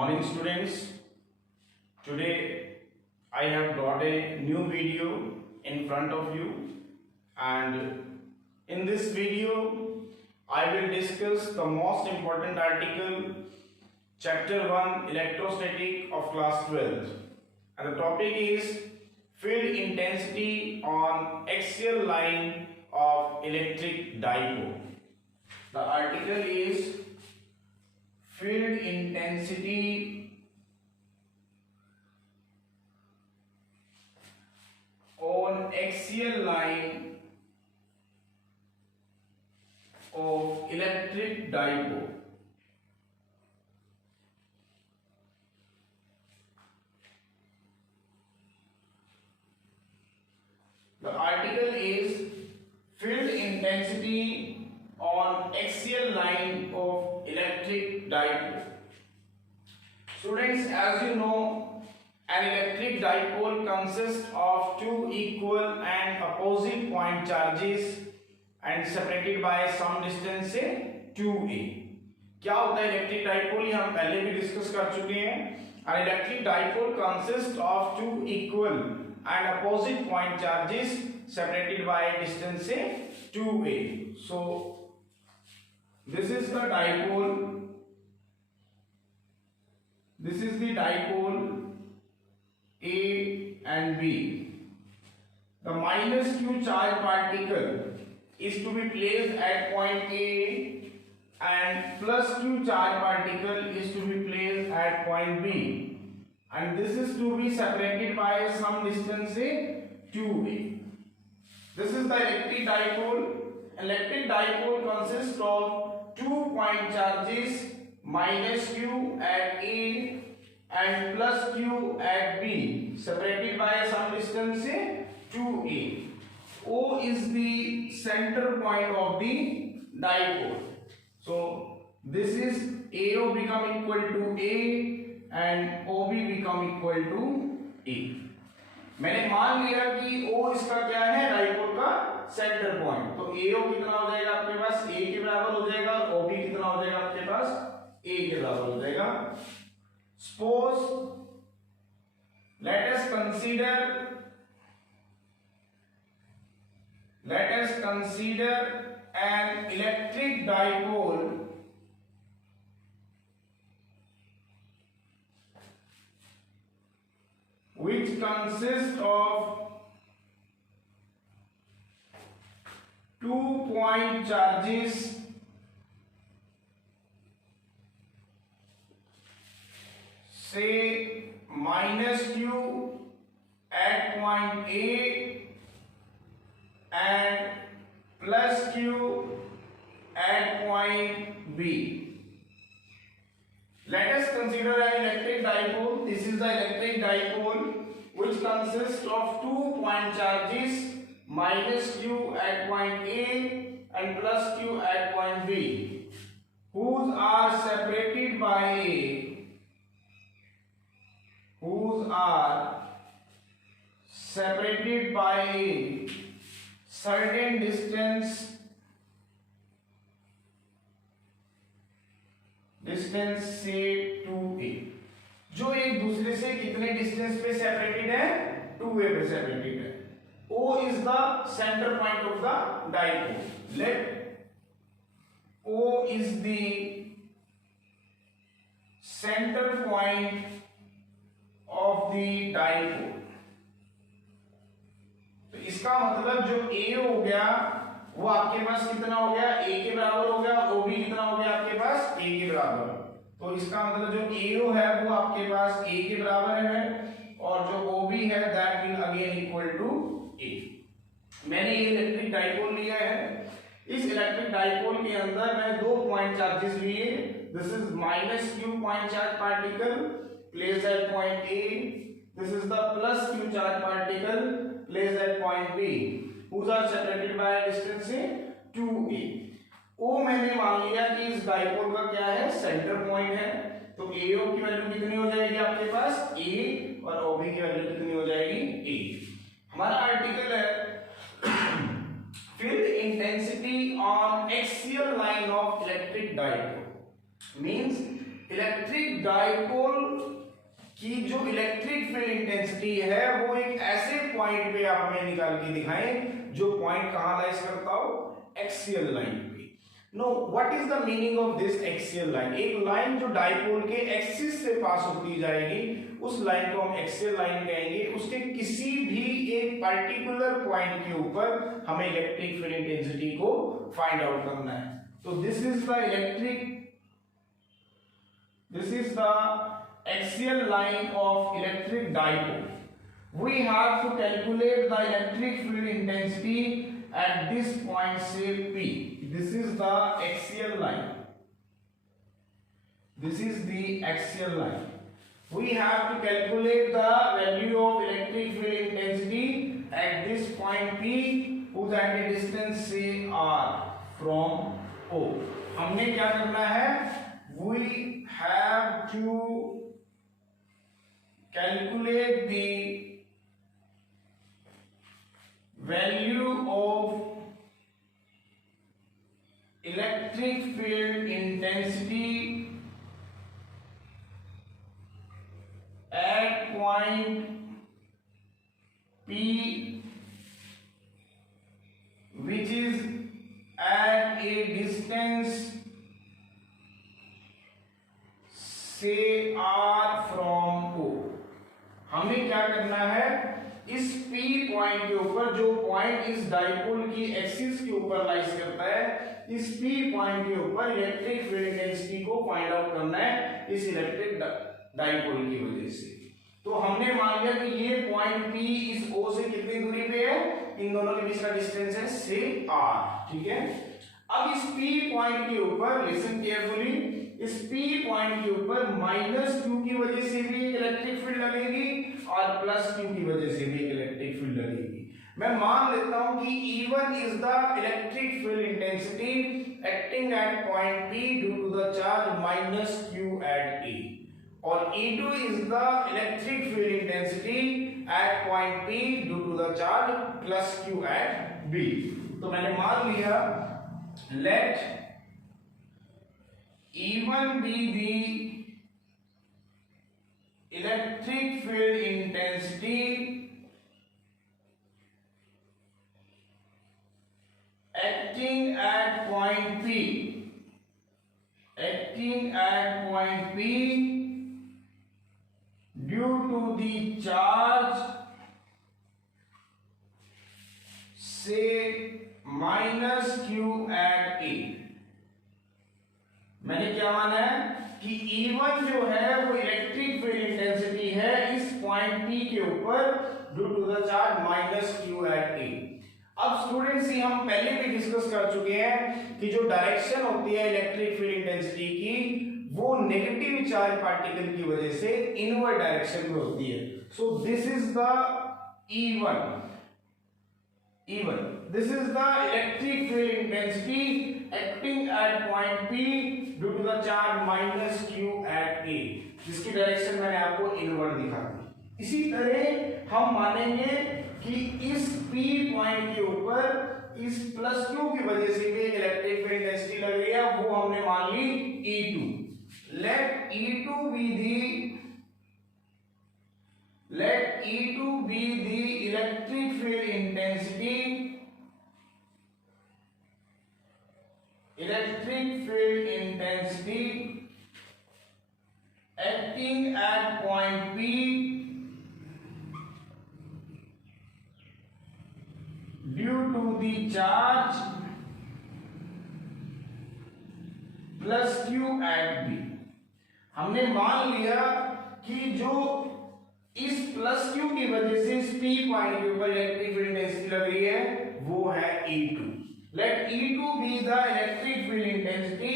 morning students. Today I have brought a new video in front of you, and in this video I will discuss the most important article, chapter 1 electrostatic of class 12, and the topic is field intensity on axial line of electric dipole. The article is field intensity on axial line of electric dipole. The article is field intensity on axial line of electric dipole. Students, as you know, an electric dipole consists of two equal and opposite point charges and separated by some distance से 2a. क्या होता है electric dipole, ये हम पहले भी discuss कर चुके हैं. An electric dipole consists of two equal and opposite point charges separated by a distance say 2a. So this is the dipole, this is the dipole A and B. The minus q charge particle is to be placed at point A and plus q charge particle is to be placed at point B, and this is to be separated by some distance say 2a. This is the electric dipole. Electric dipole consists of two point charges minus q at A and plus q at B separated by some distance say 2a. O is the center point of the dipole. So this is AO become equal to A and OB become equal to A. मैंने मान लिया कि O इसका क्या है, dipole का centre point. तो AO कितना हो जाएगा आपके पास, A के बराबर हो जाएगा, और OB कितना हो जाएगा आपके पास, A के बराबर हो जाएगा. Suppose let us consider an electric dipole which consists of two point charges say minus q at point A and plus q at point B. Let us consider an electric dipole. This is the electric dipole which consists of two point charges minus q at point A and plus q at point B, whose are separated by a certain distance से 2a. जो एक दूसरे से कितने distance पे separated है, 2a पे separated है. O is the center point of the dipole. Let O is the center point of the dipole. तो इसका मतलब जो A हो गया वो आपके पास कितना हो गया, A के बराबर हो गया, और OB कितना हो गया आपके पास, A के बराबर. तो इसका मतलब जो AO है वो आपके पास A के बराबर है, और जो OB है that will again equal to A. मैंने ये इलेक्ट्रिक डाइपोल लिया है. इस इलेक्ट्रिक डाइपोल के अंदर मैं दो पॉइंट चार्जेस लिए. This is minus q point charge particle placed at point A. This is the plus q charge particle placed at point B, whose are separated by a distance से 2a. O मैंने मान लिया कि इस dipole का क्या है, centre point है. तो AO की वैल्यू कितनी हो जाएगी आपके पास, A, और OB की वैल्यू कितनी हो जाएगी, A. हमारा आर्टिकल है field intensity on axial line of electric dipole. Means electric dipole की जो इलेक्ट्रिक फील्ड इंटेंसिटी है वो एक ऐसे पॉइंट पे आप हमें निकाल के दिखाएं जो पॉइंट कहां लाइज करता हो, एक्सियल लाइन पे। No, what is the meaning of this axial line? एक लाइन जो डाइपोल के एक्सिस से पास होती जाएगी उस लाइन को हम एक्सियल लाइन कहेंगे। उसके किसी भी एक पर्टिकुलर पॉइंट के ऊपर हमें इलेक्ट्रिक फील्ड इंटेंसिटी को फाइंड आउट करना है। तो this is the axial line of electric dipole. We have to calculate the electric field intensity at this point, say P. This is the axial line. This is the axial line. We have to calculate the value of electric field intensity at this point P, whose at a distance say R from O. हमने क्या करना है? We have to calculate the value of electric field intensity at point P, which is at a distance say R from O. हमें क्या करना है? इस P point के ऊपर, जो पॉइंट इस डाइपोल की एक्सिस के ऊपर लाइज करता है, इस P पॉइंट के ऊपर इलेक्ट्रिक फील्ड इंटेंसिटी को फाइंड आउट करना है इस इलेक्ट्रिक डाइपोल की वजह से। तो हमने मान लिया कि ये पॉइंट P इस O से कितनी दूरी पे है? इन दोनों के बीच का डिस्टेंस है से R, ठीक है। अब इस P पॉइंट के ऊपर, लिसन केयरफुली, इस P पॉइंट के ऊपर -q की वजह से भी एक इलेक्ट्रिक फील्ड लगेगी और +q की वजह से भी एक इलेक्ट्रिक फील्ड लगेगी। मैं मान लेता हूं कि E1 is the electric field intensity acting at point P due to the charge -q at A, और E2 is the electric field intensity at point P due to the charge +q at B। तो मैंने मान लिया, let E1 be the electric field intensity acting at point P, due to the charge say -q at A। मैंने क्या माना है कि E1 जो है वो इलेक्ट्रिक फील्ड इंटेंसिटी है इस पॉइंट P के ऊपर due to the charge -q at A। अब स्टूडेंट्स, ये हम पहले भी डिस्कस कर चुके हैं कि जो डायरेक्शन होती है इलेक्ट्रिक फील्ड इंटेंसिटी की, वो नेगेटिव चार्ज पार्टिकल की वजह से इनवर्ड डायरेक्शन में होती है। So this is the E1, this is the electric field intensity acting at point P due to the charge -q at A, जिसकी डायरेक्शन मैंने आपको इनवर्ड दिखा दी। इसी तरह हम मानेंगे कि इस P पॉइंट के ऊपर इस +q की वजह से भी इलेक्ट्रिक फील्ड इंटेंसिटी लग रही है, वो हमने मान ली E2। let E2 be the electric field intensity acting at point P due to the charge +q at B। हमने मान लिया कि जो इस +q की वजह से इस P पॉइंट के ऊपर इलेक्ट्रिक फील्ड इंटेंसिटी लग रही है, वो है E2। Let E2 be the electric field intensity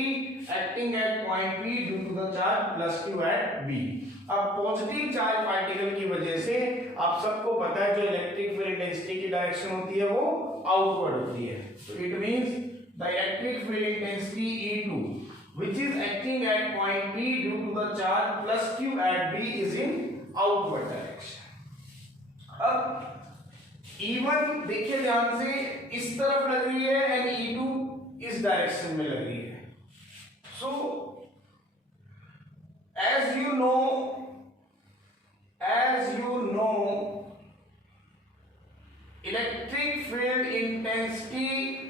acting at point P due to the charge +q at B। अब पॉजिटिव चार्ज पार्टिकल की वजह से आप सबको पता है जो इलेक्ट्रिक फील्ड इंटेंसिटी की डायरेक्शन होती है वो आउटवर्ड होती है। So it means the electric field intensity E2 which is acting at point P due to the charge +q at B is in outward direction। अब E1 देखिए ध्यान से, इस तरफ लग रही है एंड E2 इस डायरेक्शन में लग रही है। सो as you know, electric field intensity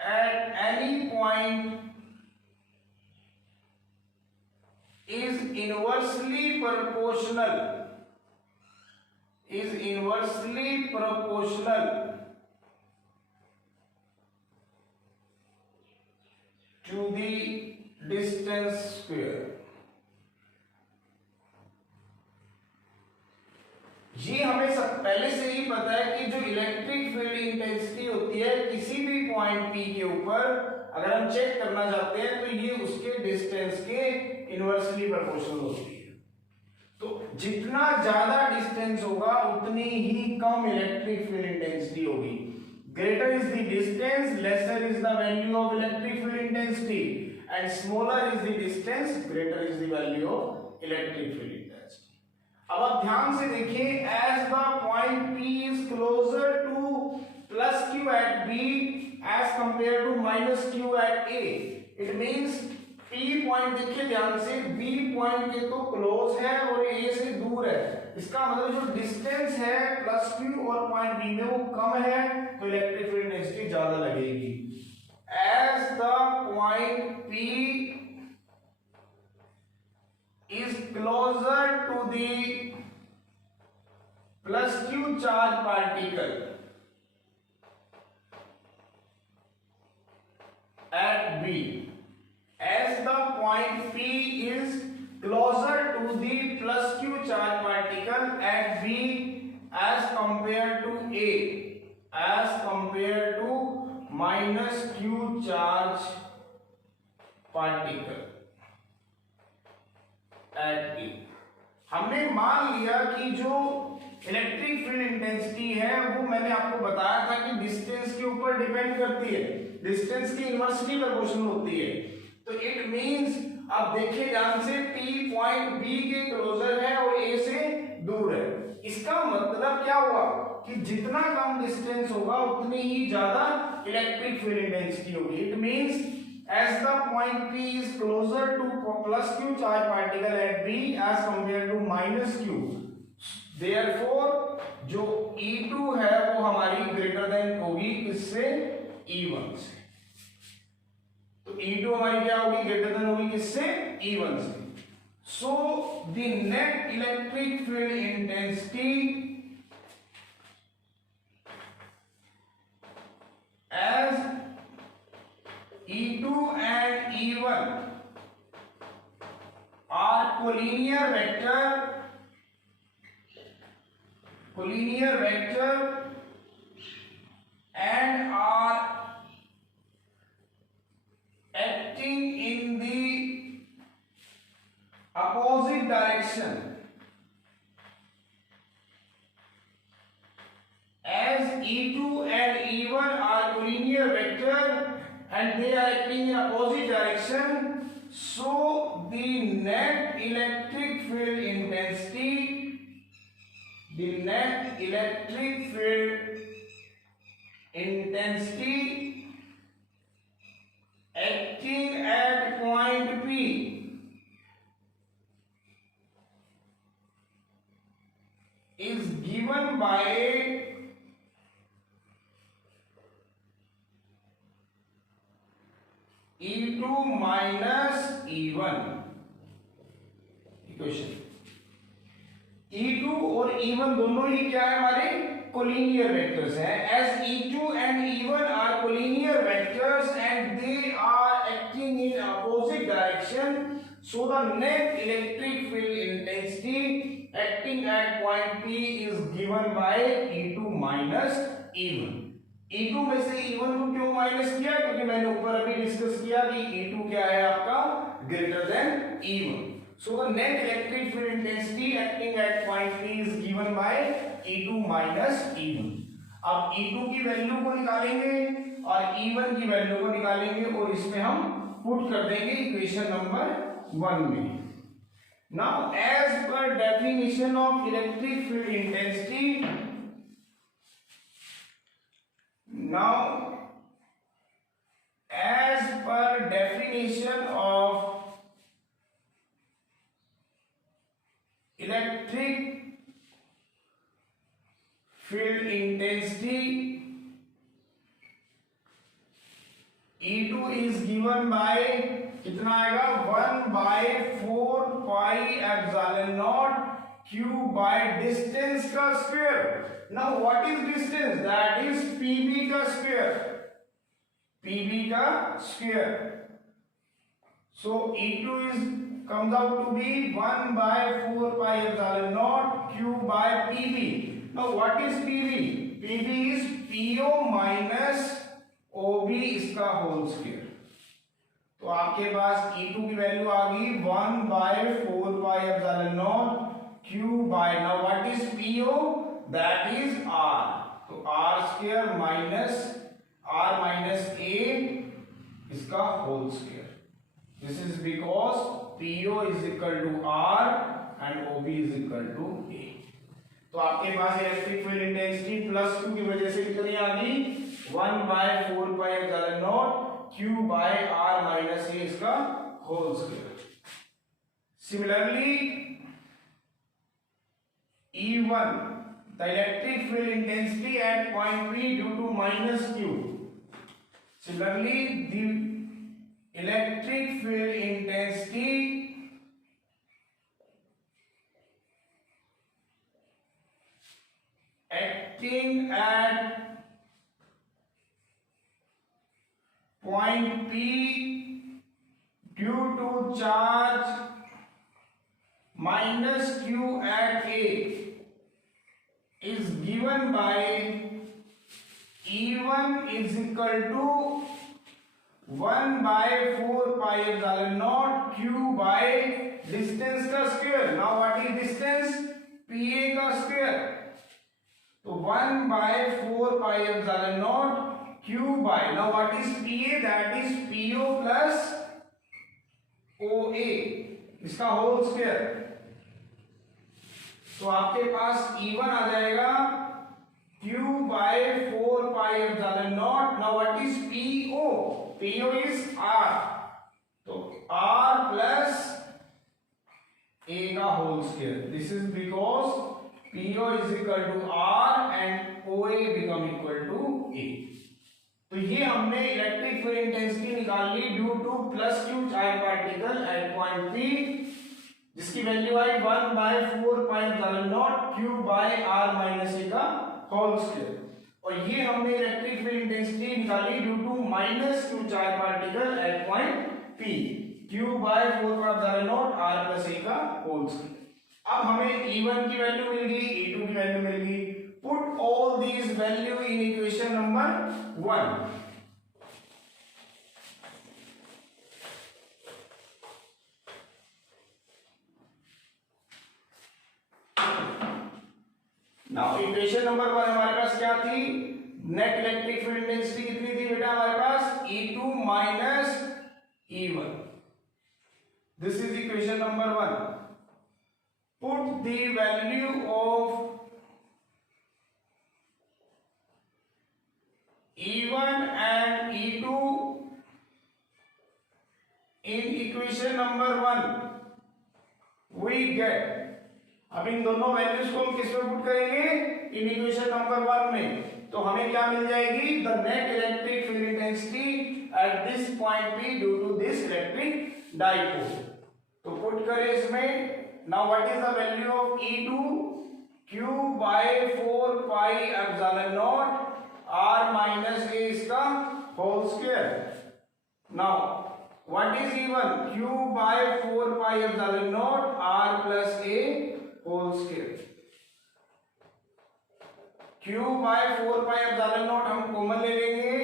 at any point is inversely proportional to the distance square. ये हमें सब पहले से ही पता है कि जो इलेक्ट्रिक फील्ड इंटेंसिटी होती है किसी भी पॉइंट P के ऊपर, अगर हम चेक करना चाहते हैं तो ये उसके डिस्टेंस के इनवर्सली प्रोपोर्शनल होती है। तो जितना ज्यादा डिस्टेंस होगा उतनी ही कम इलेक्ट्रिक फील्ड इंटेंसिटी होगी। Greater is the distance, lesser is the value of electric field intensity, and smaller is the distance, greater is the value of electric field intensity. अब आप ध्यान से देखिए, as the point P is closer to plus Q at B as compared to minus Q at A, it means P point देखिए ध्यान से, B point के तो क्लोज है और A से दूर है। इसका मतलब जो डिस्टेंस है प्लस Q और पॉइंट B में वो कम है, तो इलेक्ट्रिक फील्ड इंटेंसिटी ज्यादा लगेगी। As the point P is closer to the plus Q charge particle at B, as the point P is closer to the plus Q charge particle at B as compared to A, as compared to minus Q charge particle at A, हमने मान लिया कि जो electric field intensity है वो मैंने आपको बताया था कि डिस्टेंस के ऊपर डिपेंड करती है, डिस्टेंस की इनवर्सली प्रोपोर्शनल होती है। तो इट मींस आप देखिए ध्यान से, P पॉइंट B के क्लोजर है और A से दूर है। इसका मतलब क्या हुआ कि जितना कम डिस्टेंस होगा उतनी ही ज्यादा इलेक्ट्रिक फील्ड इंटेंसिटी होगी। It means as the point P is closer to plus Q charge particle at B as compared to minus Q, therefore जो E2 है वो हमारी ग्रेटर देन होगी किससे, E1 से। तो E2 हमारी क्या होगी, ग्रेटर देन होगी किससे, E1 से। So the net electric field intensity as E2 and E1 are collinear vector and are acting in the opposite direction, as E2 and E1 are collinear vector and they are acting in opposite direction, so the net electric field intensity, acting at point P is given by E2 minus E1 equation. E2 और E1 दोनों ही क्या है, हमारे collinear vectors हैं। As E2 and E1 are collinear vectors and they are acting in opposite direction, so the net electric field intensity acting at point P is given by E2 minus E1। E2 में से E1 को क्यों minus किया, क्योंकि मैंने ऊपर अभी discuss किया कि E2 क्या है आपका, greater than E1। So the net electric field intensity acting at point P is given by E2 minus E1। अब E2 की वैल्यू को निकालेंगे और E1 की वैल्यू को निकालेंगे और इसमें हम पुट कर देंगे इक्वेशन नंबर 1 में। Now as per definition of electric field intensity, now as per definition of electric field intensity, E2 is given by कितना आएगा 1/4πε0 Q by distance का square. Now what is distance? That is PB का square. PB का square. So E2 is comes out to be 1/4πε0 Q by PB. Now what is PB? PB is PO minus OB इसका whole square. तो आपके पास E2 की value आ गई 1/4πε0 Q by, now what is PO? That is R. तो R square minus R minus A इसका whole square. This is because PO is equal to R and OB is equal to A. तो आपके पास electric field intensity +2 की वजह से कितनी आ गई 1/4πε0 Q by R minus A इसका whole square. Similarly, E1, the electric field intensity at point P due to minus Q. Similarly, the electric field intensity acting at point P due to charge minus Q at A is given by E1 is equal to 1/4πε0 Q by distance का square. Now what is distance? PA का square. तो 1/4πε0 Q by, now what is PA? That is PO plus OA इसका whole square. तो आपके पास E1 आ जाएगा Q by 4πε0. Now what is PO? PO is R. तो R plus A का whole square. This is because PO is equal to R and OA become equal to A. तो ये हमने electric field intensity निकाल ली due to +q charge particle at point P, जिसकी value आई 1/4πε0 Q by R minus A का whole square. और ये हमने इलेक्ट्रिक फील्ड इंटेंसिटी निकाली due to -q charge particle at point P, Q by 4πε0 R plus A का whole square. अब हमें E1 की वैल्यू मिल गई, E2 की वैल्यू मिल गई. Put all these value in equation number 1. Now equation number 1 हमारे पास क्या थी? नेट इलेक्ट्रिक फील्ड इंटेंसिटी कितनी थी बेटा हमारे पास? E2 minus E1. This is equation number 1. Put the value of E1 and E2 in equation number 1. We get, अब इन दोनों values को हम किस में पुट करेंगे? इन इक्वेशन नंबर 1 में. तो हमें क्या मिल जाएगी? The net electric field intensity at this point P due to this electric dipole. तो पुट करें इसमें. Now what is the value of E2? Q by 4πε0 R minus A इसका whole square. Now what is E1? Q by 4πε0 R plus A whole square. Q by 4πε0 हम common ले लेंगे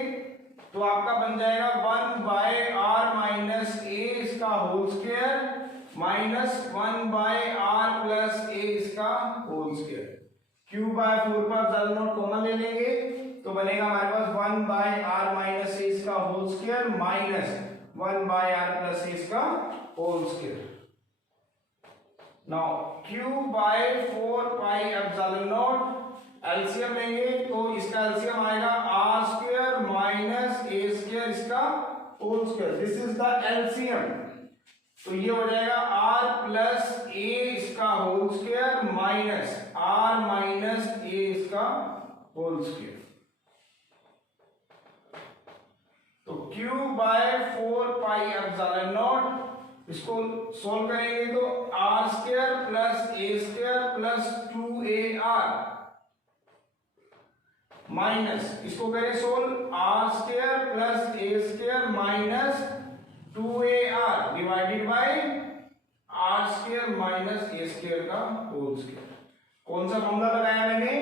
तो आपका बन जाएगा 1/r minus A इसका whole square minus 1/r plus A इसका whole square. Q by 4πε0 common ले लेंगे तो बनेगा हमारे पास 1/r minus A इसका whole square minus 1/r plus A इसका whole square. Now Q by 4πε0 LCM लेंगे तो इसका एलसीएम आएगा r square minus a square इसका whole square, this is the LCM. तो ये हो जाएगा आर प्लस ए इसका whole square minus are minus a इसका होल स्क्वायर। तो Q by 4 pi epsilon naught, इसको सोल्व करेंगे तो r square plus a square plus 2ar minus, इसको करें solve r square plus a square minus 2ar divided by r square minus a square का whole square. कौन सा formula लगाया मैंने,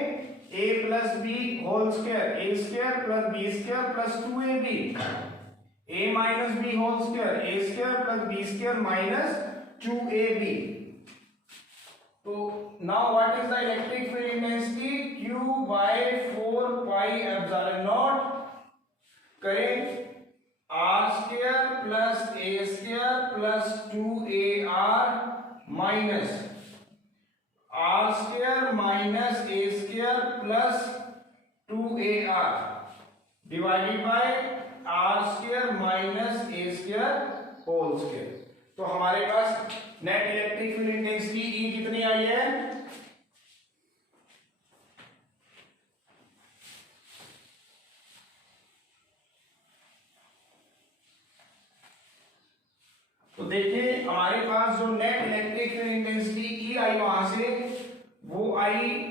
a plus b whole square, a square plus b square plus 2ab, a minus b whole square, a square plus b square minus 2ab। तो now what is the electric field intensity, q by 4 pi epsilon naught, करें r square plus a square plus 2ar minus r square minus a square plus 2ar divided by r square minus a square whole square. तो हमारे पास net electric field intensity E कितनी आई है, तो देखिए हमारे पास जो net electric field intensity E आई वहां से वो आई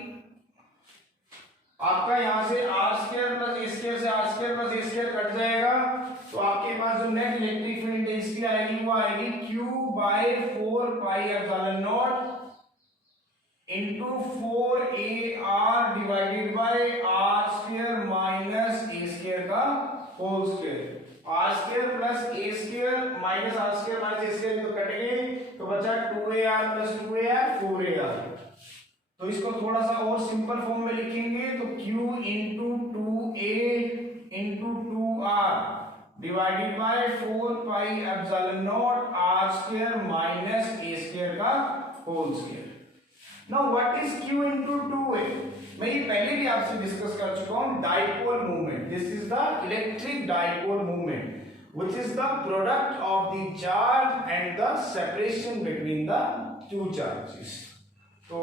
आपका यहां से r square plus a square से r square plus a square cut जाएगा। तो आपके पास जो नेट इलेक्ट्रिक फील्ड इंटेंसिटी आएगी वो आएगी Q by 4 pi epsilon naught into 4ar divided by r square minus a square का whole square. R square plus a square minus r square minus a square तो cut गए, तो बचा 2ar plus 2ar 4ar। तो इसको थोड़ा सा और सिंपल फॉर्म में लिखेंगे तो Q into 2a into 2r divided by 4 pi epsilon naught r square minus a square का whole square. Now what is Q into 2a, मैं ये पहले भी आपसे डिस्कस कर चुका हूं, dipole movement, this is the electric dipole movement which is the product of the charge and the separation between the two charges. तो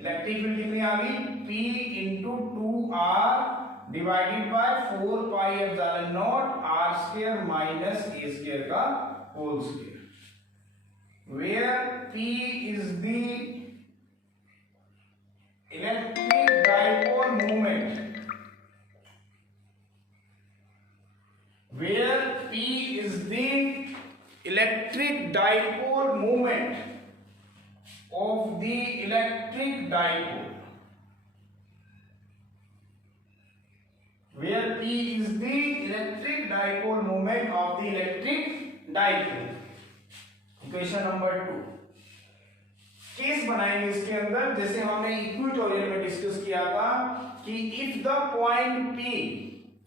electric field कितनी आ गई, P into 2r divided by 4 pi epsilon naught r square minus a square का whole square, where P is the electric dipole movement, where P is the electric dipole moment of the electric dipole, where P is the electric dipole moment of the electric dipole। Equation number 2 case बनाएंगे इसके अंदर, जैसे हमने equatorial में discuss किया था कि if the point P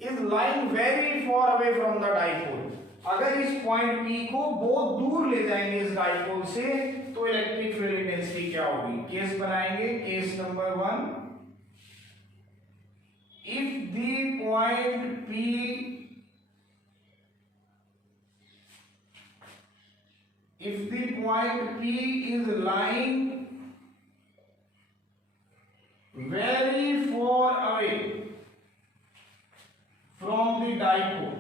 is lying very far away from the dipole, अगर इस पॉइंट P को बहुत दूर ले जाएंगे इस डाइपोल से तो इलेक्ट्रिक फील्ड इंटेंसिटी क्या होगी। केस बनाएंगे, case number 1, if the point P is lying very far away from the dipole,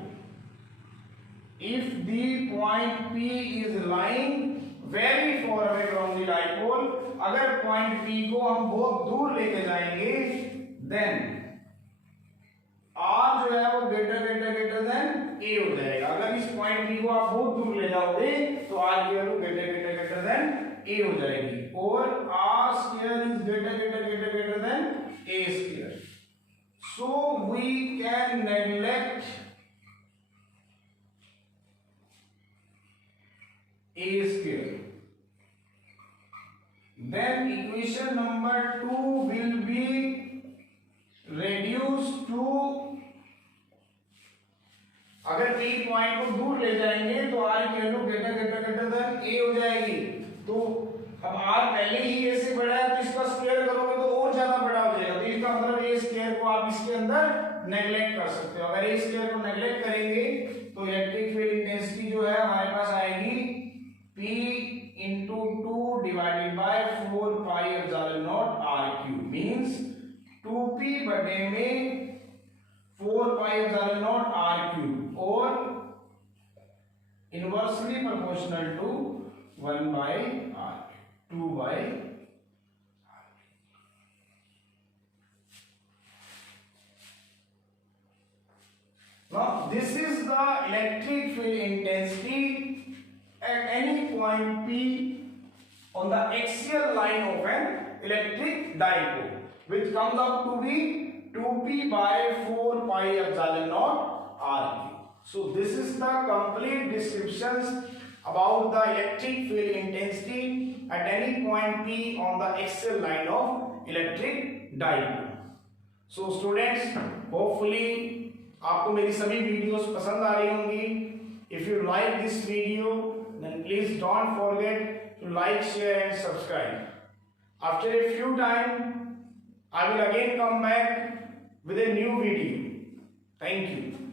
if the point P is lying very far away from the dipole, अगर point P को हम बहुत दूर लेके जाएंगे then R जो है वो greater than A हो जाएगा। अगर इस पॉइंट P को आप बहुत दूर ले जाओगे तो R की वैल्यू greater than A हो जाएगी, और R square is greater than A square, so we can neglect A square, then equation number 2 will be reduced to, अगर P पॉइंट को दूर ले जाएंगे तो R की वैल्यू greater than A हो जाएगी। तो अब R पहले ही A से बड़ा है तो इसका स्क्वायर करोगे तो अंदर नेग्लेक्ट कर सकते हो। अगर ए स्क्वायर को नेग्लेक्ट करेंगे तो इलेक्ट्रिक फील्ड इंटेंसिटी जो है हमारे पास आएगी P into 2 divided by 4 pi epsilon naught r cube, means 2P बटे में 4 pi epsilon naught r cube और inversely proportional to 1 by r, 2 by. Now this is the electric field intensity at any point P on the axial line of an electric dipole, which comes out to be 2P by 4 pi epsilon naught R cube. So this is the complete descriptions about the electric field intensity at any point P on the axial line of electric dipole. So students, hopefully आपको मेरी सभी videos पसंद आ रही होंगी। If you like this video then please don't forget to like, share and subscribe. After a few time I will again come back with a new video. Thank you.